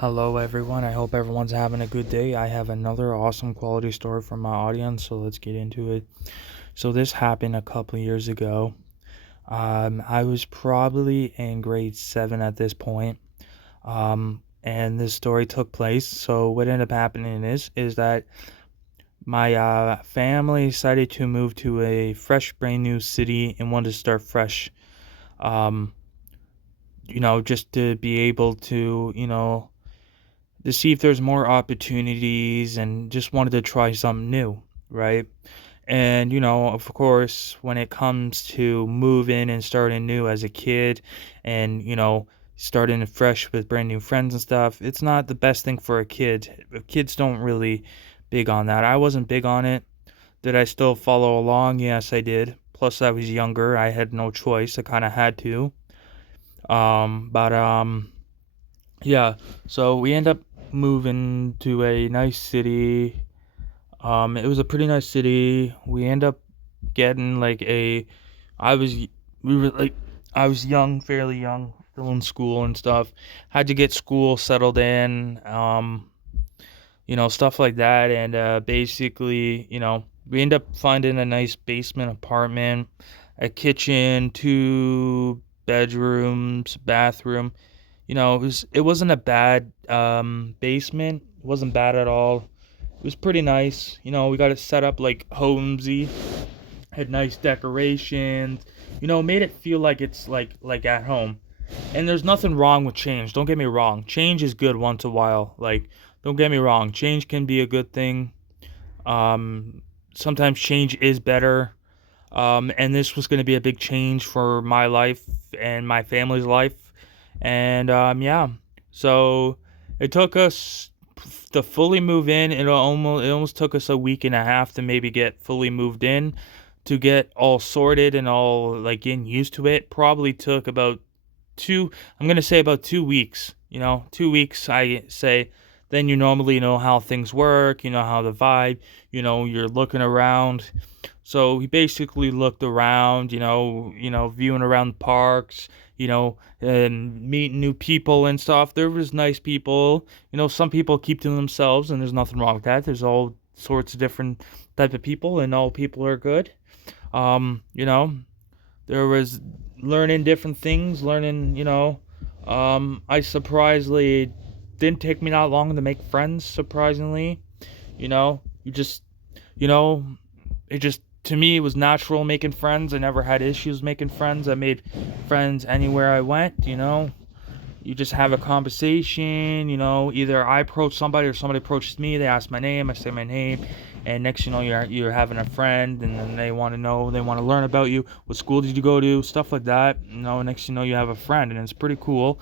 Hello, everyone. I hope everyone's having a good day. I have another awesome quality story from my audience, so let's get into it. So, this happened a couple years ago. I was probably in grade 7 at this point, and this story took place. So, what ended up happening is that my family decided to move to a fresh, brand new city and wanted to start fresh. Um, just to be able to see if there's more opportunities and just wanted to try something new, right? And, of course, when it comes to moving and starting new as a kid and, starting fresh with brand new friends and stuff, it's not the best thing for a kid. Kids don't really big on that. I wasn't big on it. Did I still follow along? Yes, I did. Plus, I was younger. I had no choice. I kind of had to. But yeah, so we end up moving to a nice city. It was a pretty nice city. We end up getting like I was, we were like, I was young, fairly young, still in school and stuff. Had to get school settled in, stuff like that. And basically, we end up finding a nice basement apartment, a kitchen, two bedrooms, bathroom. It wasn't a bad basement. It wasn't bad at all. It was pretty nice. We got it set up like homesy. Had nice decorations. Made it feel like it's like at home. And there's nothing wrong with change. Don't get me wrong. Change is good once in a while. Like, don't get me wrong. Change can be a good thing. Sometimes change is better. And this was going to be a big change for my life and my family's life. And yeah, so it took us to fully move in. It almost took us a week and a half to maybe get fully moved in, to get all sorted and all like getting used to it. Probably took about two. I'm gonna say about 2 weeks. 2 weeks. I say. Then you normally know how things work. You know how the vibe. You're looking around. So we basically looked around, viewing around parks, and meeting new people and stuff. There was nice people. Some people keep to themselves, and there's nothing wrong with that. There's all sorts of different type of people, and all people are good. Um, you know, there was learning different things, I surprisingly didn't take me that long to make friends, surprisingly. You just, you know, it just to me it was natural making friends. I never had issues making friends. I made friends anywhere I went. You just have a conversation. Either I approach somebody or somebody approaches me. They ask my name, I say my name, and next you're having a friend, and then they want to learn about you. What school did you go to? Stuff like that. Next you have a friend, and it's pretty cool.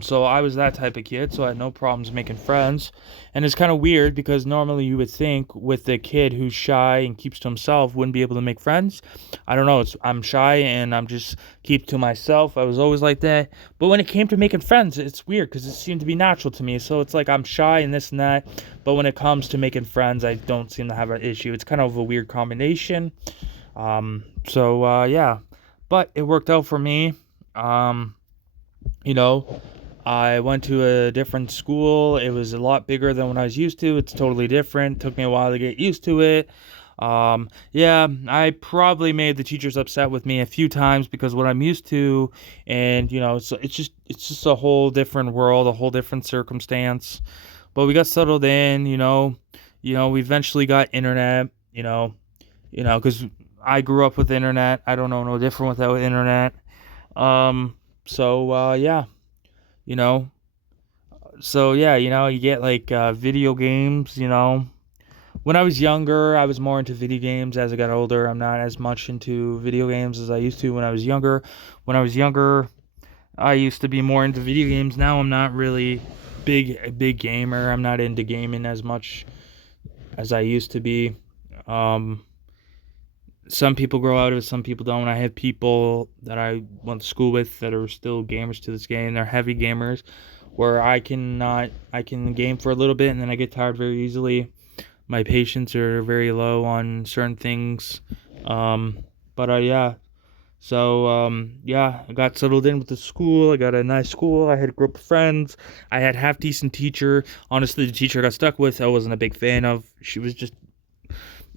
So I was that type of kid, so I had no problems making friends. And it's kind of weird because normally you would think with a kid who's shy and keeps to himself wouldn't be able to make friends. I don't know. I'm shy and I'm just keep to myself. I was always like that. But when it came to making friends, it's weird because it seemed to be natural to me. So it's like I'm shy and this and that. But when it comes to making friends, I don't seem to have an issue. It's kind of a weird combination. Yeah. But it worked out for me. Um, you know, I went to a different school. It was a lot bigger than what I was used to. It's totally different. Took me a while to get used to it. Yeah, I probably made the teachers upset with me a few times because what I'm used to, and it's just a whole different world, a whole different circumstance. But we got settled in. We eventually got internet. Because I grew up with internet. I don't know no different without internet. Yeah, you know. So yeah, you get like video games. When I was younger, I was more into video games. As I got older, I'm not as much into video games as I used to when I was younger. When I was younger, I used to be more into video games. Now I'm not really a big gamer. I'm not into gaming as much as I used to be. Um, some people grow out of it, some people don't. I have people that I went to school with that are still gamers to this day, and they're heavy gamers. Where I can game for a little bit and then I get tired very easily. My patience are very low on certain things. But yeah, So, yeah, I got settled in with the school. I got a nice school. I had a group of friends. I had half decent teacher. Honestly, the teacher I got stuck with, I wasn't a big fan of. She was just,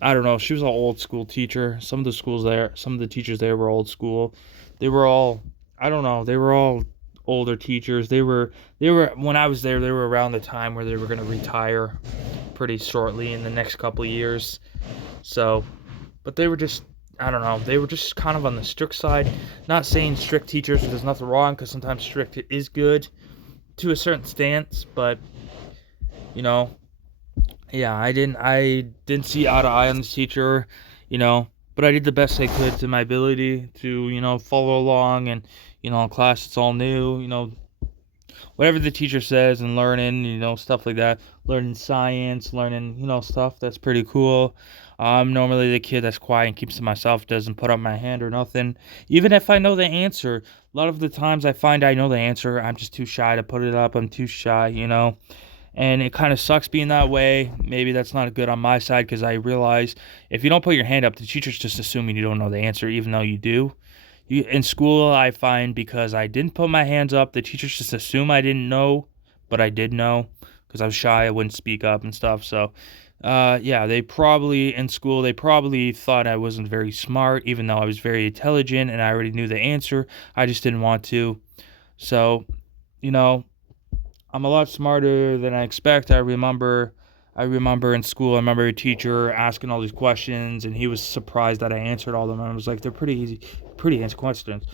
I don't know, she was an old school teacher. Some of the teachers there were old school. They were all, I don't know, they were all older teachers. They were when I was there, they were around the time where they were going to retire pretty shortly in the next couple of years. So, but they were just, I don't know, they were just kind of on the strict side. Not saying strict teachers, there's nothing wrong, because sometimes strict is good to a certain stance, but you know, yeah, I didn't see eye to eye on this teacher, you know, but I did the best I could to my ability to, follow along. And in class it's all new, whatever the teacher says, and learning, stuff like that. Learning science, learning, stuff that's pretty cool. I'm normally the kid that's quiet and keeps to myself, doesn't put up my hand or nothing. Even if I know the answer, a lot of the times I find I know the answer, I'm just too shy to put it up. I'm too shy. And it kind of sucks being that way. Maybe that's not good on my side, because I realize if you don't put your hand up, the teacher's just assuming you don't know the answer, even though you do. In school, I find, because I didn't put my hands up, the teachers just assume I didn't know, but I did know, because I was shy, I wouldn't speak up and stuff. So, yeah, in school, they probably thought I wasn't very smart, even though I was very intelligent and I already knew the answer. I just didn't want to. So, you know, I'm a lot smarter than I expect. I remember in school, I remember a teacher asking all these questions, and he was surprised that I answered all of them. And I was like, they're pretty easy, pretty easy questions.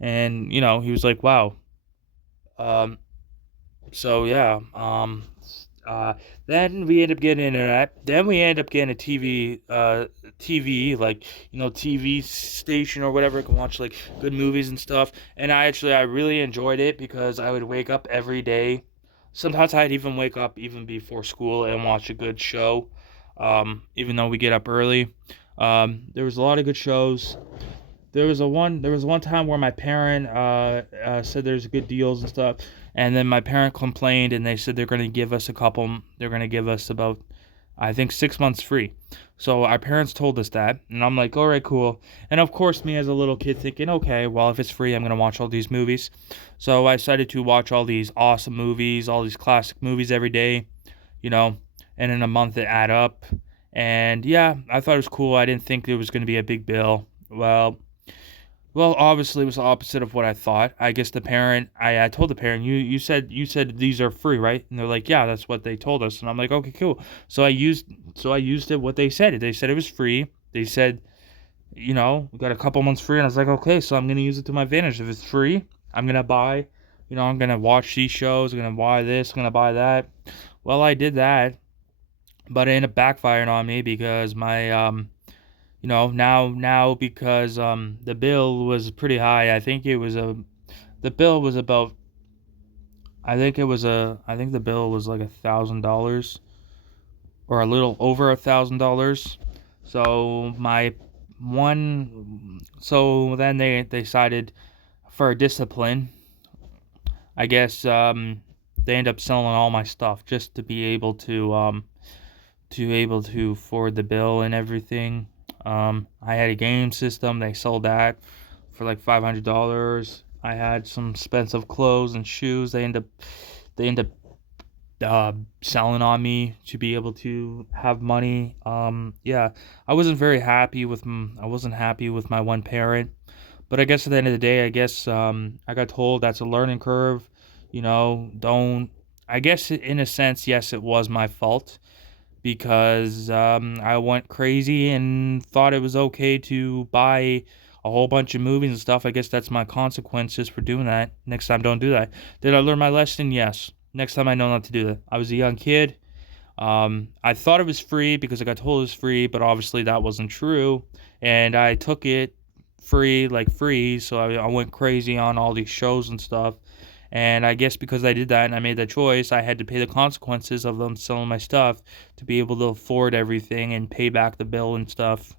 And, he was like, wow. Um, so yeah. Uh, then we end up getting internet. Then we end up getting a TV, like, TV station or whatever. I can watch like good movies and stuff. And I really enjoyed it, because I would wake up every day. Sometimes I'd even wake up even before school and watch a good show. Even though we get up early. There was a lot of good shows. There was one time where my parent said there's good deals and stuff, and then my parent complained, and they said they're gonna give us about, I think, 6 months free. So our parents told us that, and I'm like, all right, cool. And of course, me as a little kid thinking, okay, well, if it's free, I'm gonna watch all these movies. So I decided to watch all these awesome movies, all these classic movies every day, you know, and in a month it add up. And yeah, I thought it was cool. I didn't think it was gonna be a big bill. Well, obviously, it was the opposite of what I thought. I guess I told the parent, you said these are free, right? And they're like, yeah, that's what they told us. And I'm like, okay, cool. So I used it what they said. They said it was free. They said, we got a couple months free, and I was like, okay, so I'm gonna use it to my advantage. If it's free, I'm gonna buy. I'm gonna watch these shows. I'm gonna buy this. I'm gonna buy that. Well, I did that, but it ended up backfiring on me, because my now because the bill was pretty high. The bill was about I think the bill was like $1,000, or a little over $1,000. So my one so then they decided, for discipline, I guess, they end up selling all my stuff, just to be able to afford the bill and everything. I had a game system. They sold that for like $500. I had some expensive clothes and shoes. They end up selling on me to be able to have money. Yeah, I wasn't happy with my one parent. But I guess at the end of the day, I guess, I got told that's a learning curve. Don't. I guess in a sense, yes, it was my fault, because I went crazy and thought it was okay to buy a whole bunch of movies and stuff. I guess that's my consequences for doing that. Next time, don't do that. Did I learn my lesson? Yes. Next time, I know not to do that. I was a young kid. I thought it was free because I got told it was free, but obviously that wasn't true. And I took it free, so I went crazy on all these shows and stuff. And I guess because I did that and I made that choice, I had to pay the consequences of them selling my stuff to be able to afford everything and pay back the bill and stuff,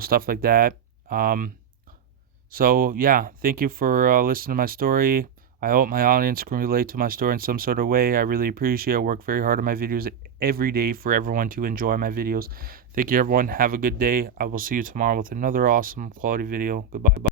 stuff like that. So, yeah, thank you for listening to my story. I hope my audience can relate to my story in some sort of way. I really appreciate it. I work very hard on my videos every day for everyone to enjoy my videos. Thank you, everyone. Have a good day. I will see you tomorrow with another awesome quality video. Goodbye.